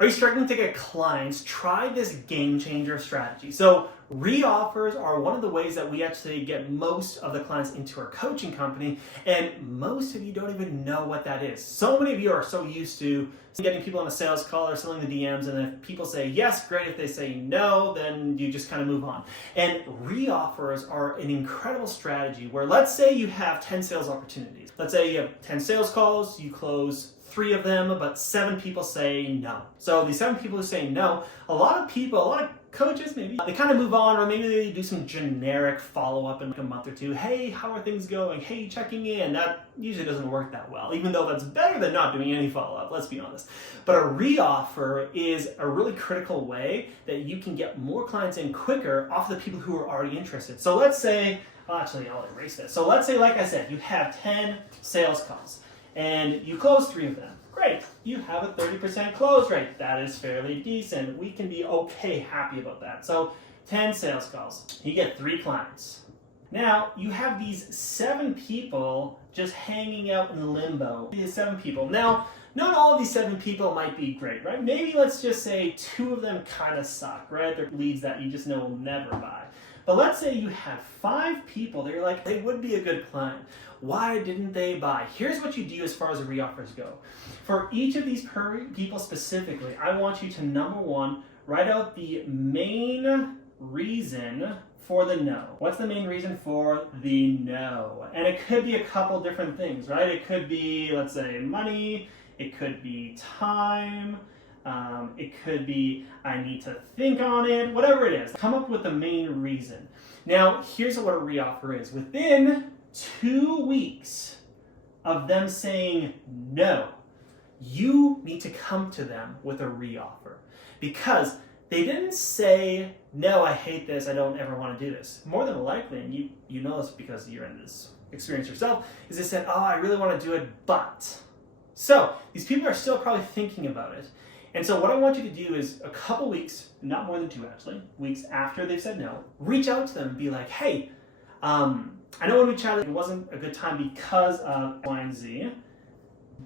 Are you struggling to get clients? Try this game changer strategy. So re-offers are one of the ways that we actually get most of the clients into our coaching company, and most of you don't even know what that is. So many of you are so used to getting people on a sales call or selling the DMs, and if people say yes, great. If they say no, then you just kind of move on. And re-offers are an incredible strategy where, let's say you have 10 sales opportunities. Let's say you have 10 sales calls, you close 3 of them, but 7 people say no. So these 7 people who say no, a lot of coaches, maybe they kind of move on, or maybe they do some generic follow-up in like a month or two. Hey, how are things going? Hey, checking in. That usually doesn't work that well, even though that's better than not doing any follow-up, let's be honest. But a re-offer is a really critical way that you can get more clients in quicker off the people who are already interested. So let's say, actually I'll erase this. So let's say, like I said, you have 10 sales calls and you close 3 of them. Great, you have a 30% close rate. That is fairly decent. We can be okay, happy about that. So 10 sales calls, you get 3 clients. Now you have these 7 people just hanging out in limbo. These 7 people. Now, not all of these 7 people might be great, right? Maybe let's just say 2 of them kind of suck, right? They're leads that you just know will never buy. But let's say you have 5 people that you're like, they would be a good client. Why didn't they buy? Here's what you do as far as the re-offers go. For each of these people specifically, I want you to, number 1, write out the main reason for the no. What's the main reason for the no? And it could be a couple different things, right? It could be, let's say, money. It could be time. It could be, I need to think on it, whatever it is. Come up with the main reason. Now, here's what a re-offer is. Within 2 weeks of them saying no, you need to come to them with a re-offer, because they didn't say, no, I hate this, I don't ever want to do this. More than likely, and you know this because you're in this experience yourself, is they said, oh, I really want to do it, but. So these people are still probably thinking about it. And so what I want you to do is a couple weeks, not more than 2 actually, weeks after they've said no, reach out to them and be like, hey, I know when we chatted it wasn't a good time because of Y and Z,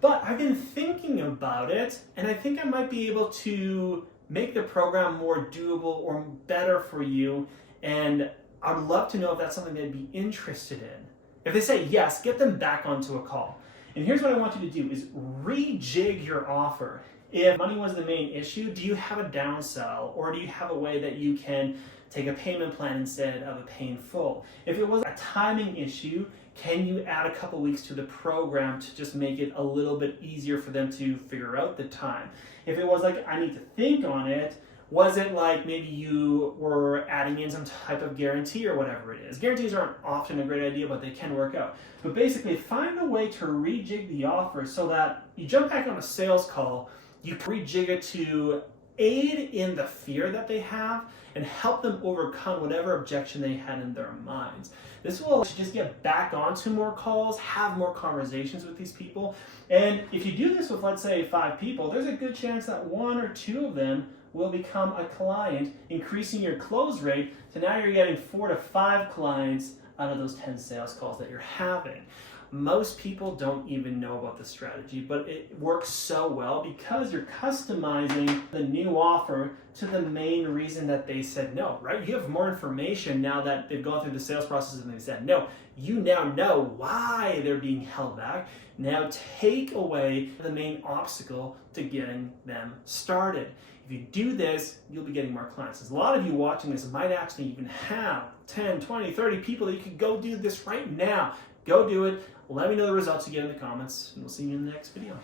but I've been thinking about it and I think I might be able to make the program more doable or better for you, and I'd love to know if that's something they'd be interested in. If they say yes, get them back onto a call. And here's what I want you to do is rejig your offer. If money was the main issue, do you have a downsell, or do you have a way that you can take a payment plan instead of a pay in full? If it was a timing issue, can you add a couple weeks to the program to just make it a little bit easier for them to figure out the time? If it was like, I need to think on it, was it like maybe you were adding in some type of guarantee or whatever it is? Guarantees aren't often a great idea, but they can work out. But basically, find a way to rejig the offer so that you jump back on a sales call, you can rejig it to aid in the fear that they have and help them overcome whatever objection they had in their minds. This will just get back onto more calls, have more conversations with these people. And if you do this with, let's say, 5 people, there's a good chance that 1 or 2 of them will become a client, increasing your close rate. So now you're getting 4 to 5 clients out of those 10 sales calls that you're having. Most people don't even know about this strategy, but it works so well because you're customizing the new offer to the main reason that they said no, right? You have more information now that they've gone through the sales process and they've said no. You now know why they're being held back. Now take away the main obstacle to getting them started. If you do this, you'll be getting more clients. There's a lot of you watching this might actually even have 10, 20, 30 people that you could go do this right now. Go do it. Let me know the results you get in the comments, and we'll see you in the next video.